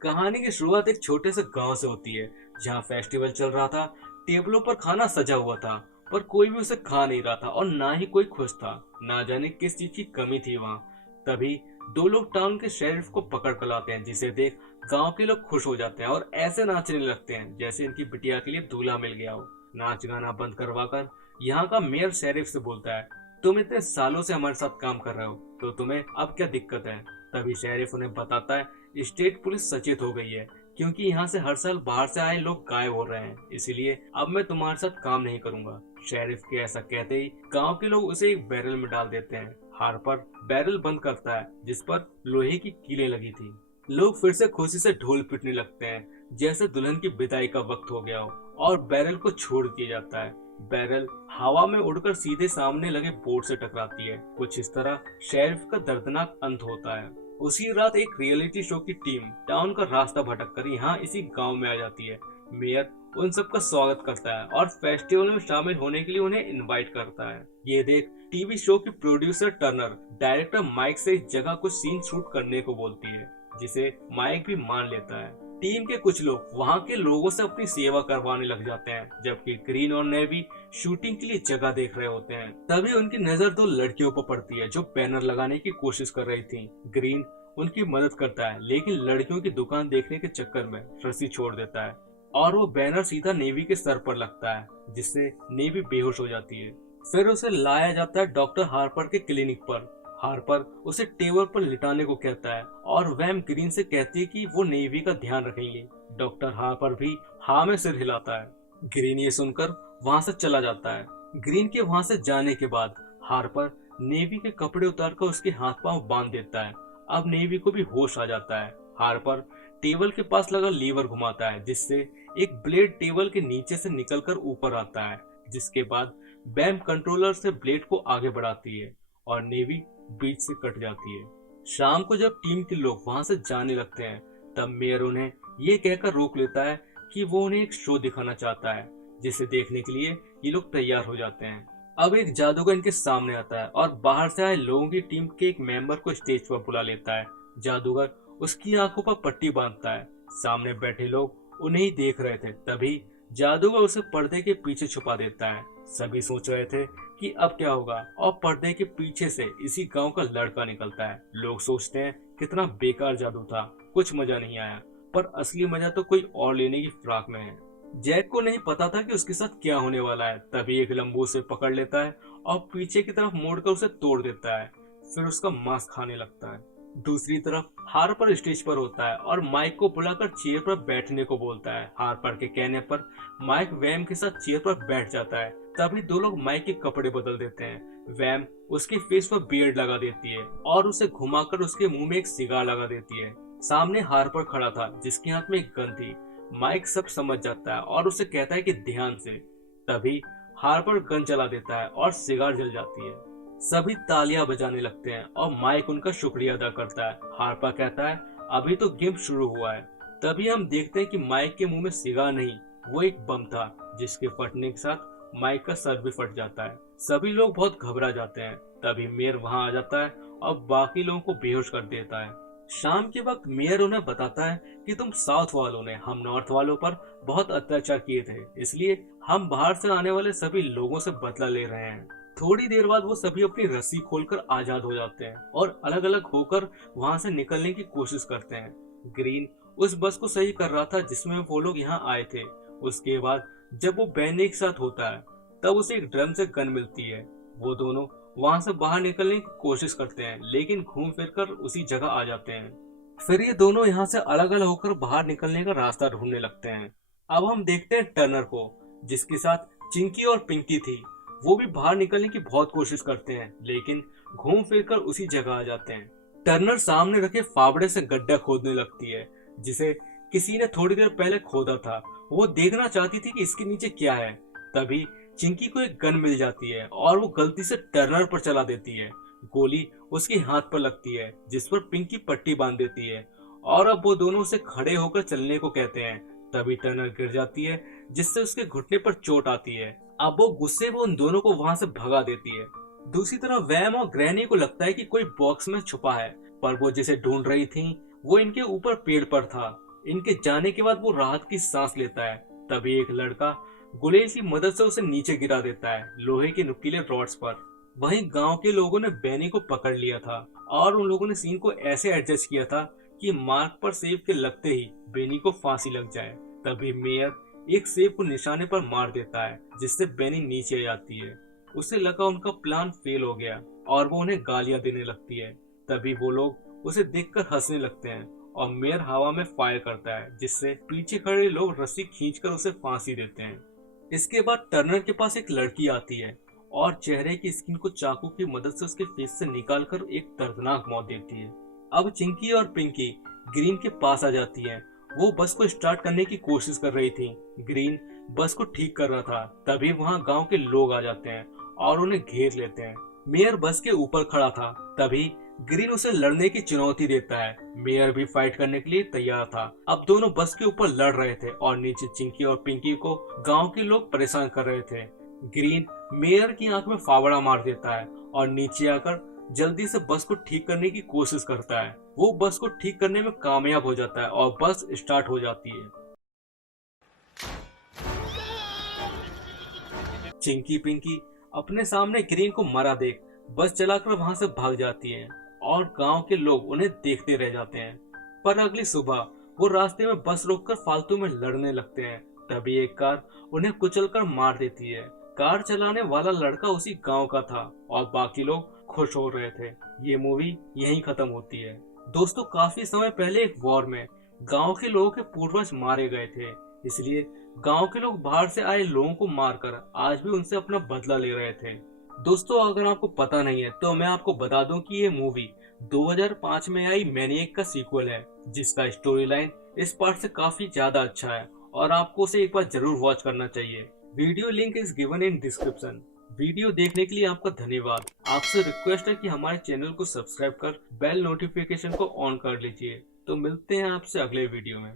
कहानी की शुरुआत एक छोटे से गांव से होती है जहां फेस्टिवल चल रहा था। टेबलों पर खाना सजा हुआ था, पर कोई भी उसे खा नहीं रहा था और ना ही कोई खुश था। ना जाने किस चीज की कमी थी वहां। तभी दो लोग टाउन के शेरिफ को पकड़ कर लाते हैं, जिसे देख गांव के लोग खुश हो जाते हैं और ऐसे नाचने लगते हैं जैसे इनकी बिटिया के लिए दूल्हा मिल गया हो। नाच गाना बंद करवाकर यहाँ का मेयर शेरिफ से बोलता है, तुम इतने सालों से हमारे साथ काम कर रहे हो, तो तुम्हें अब क्या दिक्कत है। तभी शेरिफ उन्हें बताता है, स्टेट पुलिस सचेत हो गई है क्योंकि यहाँ से हर साल बाहर से आए लोग गायब हो रहे हैं, इसलिए अब मैं तुम्हारे साथ काम नहीं करूंगा। शेरिफ के ऐसा कहते ही गांव के लोग उसे एक बैरल में डाल देते हैं। हार्पर बैरल बंद करता है जिस पर लोहे की कीलें लगी थी। लोग फिर से खुशी से ढोल पीटने लगते हैं जैसे दुल्हन की विदाई का वक्त हो गया हो, और बैरल को छोड़ दिया जाता है। बैरल हवा में उड़कर सीधे सामने लगे बोर्ड से टकराती है। कुछ इस तरह शेरिफ का दर्दनाक अंत होता है। उसी रात एक रियलिटी शो की टीम टाउन का रास्ता भटक कर यहाँ इसी गांव में आ जाती है। मेयर उन सबका स्वागत करता है और फेस्टिवल में शामिल होने के लिए उन्हें इनवाइट करता है। ये देख टीवी शो की प्रोड्यूसर टर्नर डायरेक्टर माइक से इस जगह कुछ सीन शूट करने को बोलती है, जिसे माइक भी मान लेता है। टीम के कुछ लोग वहाँ के लोगों से अपनी सेवा करवाने लग जाते हैं, जबकि ग्रीन और नेवी शूटिंग के लिए जगह देख रहे होते हैं। तभी उनकी नजर दो लड़कियों पर पड़ती है जो बैनर लगाने की कोशिश कर रही थी। ग्रीन उनकी मदद करता है, लेकिन लड़कियों की दुकान देखने के चक्कर में रस्सी छोड़ देता है और वो बैनर सीधा नेवी के सर पर लगता है, जिससे नेवी बेहोश हो जाती है। फिर उसे लाया जाता है डॉक्टर हार्पर के क्लिनिक पर। हार्पर उसे टेबल पर लिटाने को कहता है और वैम ग्रीन से कहती है कि वो नेवी का ध्यान रखेंगे। डॉक्टर हार्पर भी हाँ में सिर हिलाता है। ग्रीन ये सुनकर वहां से चला जाता है। ग्रीन के वहां से जाने के बाद हार्पर नेवी के कपड़े उतारकर उसके हाथ पांव बांध देता है। अब नेवी को भी होश आ जाता है। हार्पर टेबल के पास लगा लीवर घुमाता है, जिससे एक ब्लेड टेबल के नीचे से निकलकर ऊपर आता है, जिसके बाद बैम कंट्रोलर से ब्लेड को आगे बढ़ाती है और नेवी बीच से कट जाती है। शाम को जब टीम के लोग वहां से जाने लगते हैं, तब मेयर उन्हें ये कहकर रोक लेता है कि वो उन्हें एक शो दिखाना चाहता है, जिसे देखने के लिए ये लोग तैयार हो जाते हैं। अब एक जादूगर इनके सामने आता है और बाहर से आए लोगों की टीम के एक मेंबर को स्टेज पर बुला लेता है। जादूगर उसकी आंखों पर पट्टी बांधता है। सामने बैठे लोग उन्हें ही देख रहे थे। तभी जादूगर उसे पर्दे के पीछे छुपा देता है। सभी सोच रहे थे कि अब क्या होगा, और पर्दे के पीछे से इसी गांव का लड़का निकलता है। लोग सोचते हैं कितना बेकार जादू था, कुछ मजा नहीं आया, पर असली मजा तो कोई और लेने की फिराक में है। जैक को नहीं पता था कि उसके साथ क्या होने वाला है। तभी एक लंबू उसे पकड़ लेता है और पीछे की तरफ मोड़कर उसे तोड़ देता है, फिर उसका मांस खाने लगता है। दूसरी तरफ हार्पर स्टेज पर होता है और माइक को बुलाकर चेयर पर बैठने को बोलता है। हार्पर के कहने पर माइक वैम के साथ चेयर पर बैठ जाता है। तभी दो लोग माइक के कपड़े बदल देते हैं। वैम उसके फेस पर बियर्ड लगा देती है और उसे घुमाकर उसके मुंह में एक सिगार लगा देती है। सामने हार्पर खड़ा था जिसके हाथ में एक गन थी। माइक सब समझ जाता है और उसे कहता है कि ध्यान से। तभी हार्पर गन चला देता है और सिगार जल जाती है। सभी तालियां बजाने लगते हैं और माइक उनका शुक्रिया अदा करता है। हार्पर कहता है अभी तो गेम शुरू हुआ है। तभी हम देखते हैं कि माइक के मुंह में सिगार नहीं, वो एक बम था, जिसके फटने के साथ माइक का सर भी फट जाता है। सभी लोग बहुत घबरा जाते हैं। तभी मेयर वहां आ जाता है और बाकी लोगों को बेहोश कर देता है। शाम के वक्त मेयर उन्हें बताता है कि तुम साउथ वालों ने हम नॉर्थ वालों पर बहुत अत्याचार किए थे, इसलिए हम बाहर से आने वाले सभी लोगों से बदला ले रहे हैं। थोड़ी देर बाद वो सभी अपनी रस्सी खोलकर आजाद हो जाते हैं और अलग अलग होकर वहां से निकलने की कोशिश करते हैं। ग्रीन उस बस को सही कर रहा था जिसमें वो लोग यहाँ आए थे। उसके बाद जब वो बैन एक साथ होता है, तब उसे एक ड्रम से गन मिलती है। वो दोनों वहां से बाहर निकलने की कोशिश करते हैं, लेकिन घूम फिर कर उसी जगह आ जाते हैं। फिर ये दोनों यहाँ से अलग अलग होकर बाहर निकलने का रास्ता ढूंढने लगते हैं। अब हम देखते हैं टर्नर को, जिसके साथ चिंकी और पिंकी थी। वो भी बाहर निकलने की बहुत कोशिश करते हैं, लेकिन घूम फिर कर उसी जगह आ जाते हैं। टर्नर सामने रखे फावड़े से गड्ढा खोदने लगती है, जिसे किसी ने थोड़ी देर पहले खोदा था। वो देखना चाहती थी कि इसके नीचे क्या है। तभी चिंकी को एक गन मिल जाती है और वो गलती से टर्नर पर चला देती है। गोली उसके हाथ पर लगती है, जिस पर पिंकी पट्टी बांध देती है और अब वो दोनों उसे खड़े होकर चलने को कहते हैं। तभी टर्नर गिर जाती है, जिससे उसके घुटने पर चोट आती है। अब वो गुस्से में उन दोनों को वहां से भगा देती है। दूसरी तरफ वैम और ग्रैनी को लगता है कि कोई बॉक्स में छुपा है, पर वो जिसे ढूंढ रही थी वो इनके ऊपर पेड़ पर था। इनके जाने के बाद वो राहत की सांस लेता है। तभी एक लड़का गुलेल की मदद से उसे नीचे गिरा देता है, लोहे के नुकीले रॉड्स पर। वहीं गांव के लोगों ने बेनी को पकड़ लिया था और उन लोगों ने सीन को ऐसे एडजस्ट किया था कि मार्क पर सेब के लगते ही बेनी को फांसी लग जाए। तभी मेयर एक सेब को निशाने पर मार देता है, जिससे बेनी नीचे आ जाती है। उसे लगा उनका प्लान फेल हो गया और वो उन्हें गालियां देने लगती है। तभी वो लोग उसे देखकर हंसने लगते हैं और मेयर हवा में फायर करता है, जिससे पीछे खड़े लोग रस्सी खींचकर उसे फांसी देते हैं। इसके बाद टर्नर के पास एक लड़की आती है और चेहरे की स्किन को चाकू की मदद से उसके फेस से निकालकर एक दर्दनाक मौत देती है। अब चिंकी और पिंकी ग्रीन के पास आ जाती हैं। वो बस को स्टार्ट करने की कोशिश कर रही थी। ग्रीन बस को ठीक कर रहा था। तभी वहाँ गांव के लोग आ जाते हैं और उन्हें घेर लेते हैं। मेयर बस के ऊपर खड़ा था। तभी ग्रीन उसे लड़ने की चुनौती देता है। मेयर भी फाइट करने के लिए तैयार था। अब दोनों बस के ऊपर लड़ रहे थे और नीचे चिंकी और पिंकी को गांव के लोग परेशान कर रहे थे। ग्रीन मेयर की आंख में फावड़ा मार देता है और नीचे आकर जल्दी से बस को ठीक करने की कोशिश करता है। वो बस को ठीक करने में कामयाब हो जाता है और बस स्टार्ट हो जाती है। चिंकी पिंकी अपने सामने ग्रीन को मरा देख बस चलाकर वहां से भाग जाती हैं और गांव के लोग उन्हें देखते रह जाते हैं। पर अगली सुबह वो रास्ते में बस रोककर फालतू में लड़ने लगते हैं। तभी एक कार उन्हें कुचलकर मार देती है। कार चलाने वाला लड़का उसी गांव का था और बाकी लोग खुश हो रहे थे। ये मूवी यहीं खत्म होती है। दोस्तों, काफी समय पहले एक वॉर में गांव के लोगों के पूर्वज मारे गए थे, इसलिए गांव के लोग बाहर से आए लोगों को मारकर आज भी उनसे अपना बदला ले रहे थे। दोस्तों, अगर आपको पता नहीं है तो मैं आपको बता दूं कि ये मूवी 2005 में आई मैनिएक का सीक्वल है, जिसका स्टोरी लाइन इस पार्ट से काफी ज्यादा अच्छा है और आपको उसे एक बार जरूर वॉच करना चाहिए। Video link is given in description. Video देखने के लिए आपका धन्यवाद। आपसे रिक्वेस्ट है कि हमारे चैनल को सब्सक्राइब कर बेल नोटिफिकेशन को ऑन कर लीजिए। तो मिलते हैं आपसे अगले वीडियो में।